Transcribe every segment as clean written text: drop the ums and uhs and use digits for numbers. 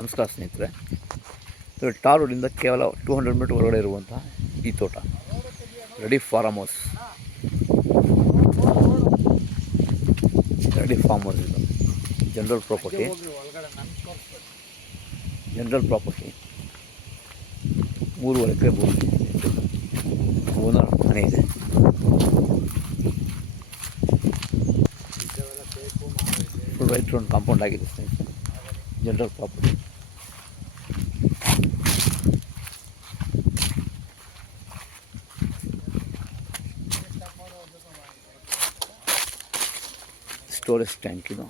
ನಮಸ್ಕಾರ ಸ್ನೇಹಿತರೆ. ಟಾರ್ ರೋಡಿಂದ ಕೇವಲ 200 ಮೀಟರ್ ಒಳಗಡೆ ಇರುವಂಥ ಈ ತೋಟ ರೆಡಿ ಫಾರ್ಮ್ ಹೌಸ್. ಇದು ಜನರಲ್ ಪ್ರಾಪರ್ಟಿ. 3.5 ಎಕರೆ ಭೂಮಿ, ಓನರ್ ಮನೆ ಇದೆ. ರೈಟ್ ರೌಂಡ್ ಕಾಂಪೌಂಡ್ ಆಗಿದೆ ಸ್ನೇಹಿತರೆ. General property. ಸ್ಟೋರೇಜ್ ಟ್ಯಾಂಕ್ ಇದು.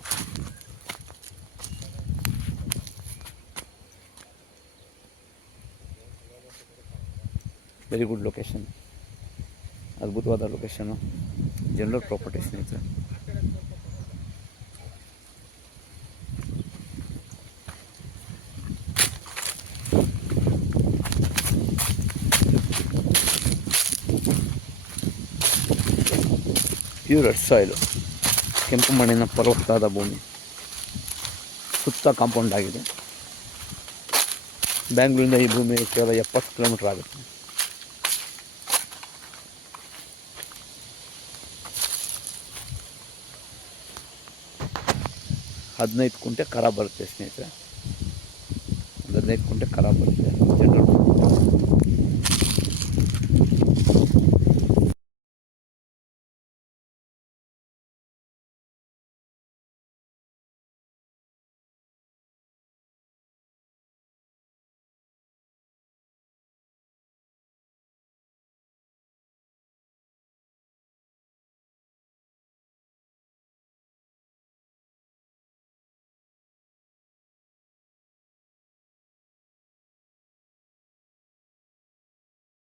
ವೆರಿ ಗುಡ್ ಲೊಕೇಶನ್, ಅದ್ಭುತವಾದ ಲೊಕೇಶನು. ಜನರಲ್ ಪ್ರಾಪರ್ಟಿ ಸ್ನೇಹಿತರೆ. ಪ್ಯೂರ್ ರೆಡ್ ಸಾಯಿಲು, ಕೆಂಪು ಮಣ್ಣಿನ ಫಲವತ್ತಾದ ಭೂಮಿ. ಸುತ್ತ ಕಾಂಪೌಂಡ್ ಆಗಿದೆ. ಬ್ಯಾಂಗ್ಳೂರಿಂದ ಈ ಭೂಮಿ ಕೇವಲ 70 ಕಿಲೋಮೀಟರ್ ಆಗುತ್ತೆ. ಹದಿನೈದು ಕುಂಟೆ ಕರ ಬರುತ್ತೆ ಸ್ನೇಹಿತರೆ. 15 ಕುಂಟೆ ಕರ ಬರುತ್ತೆ. ಜನರಲ್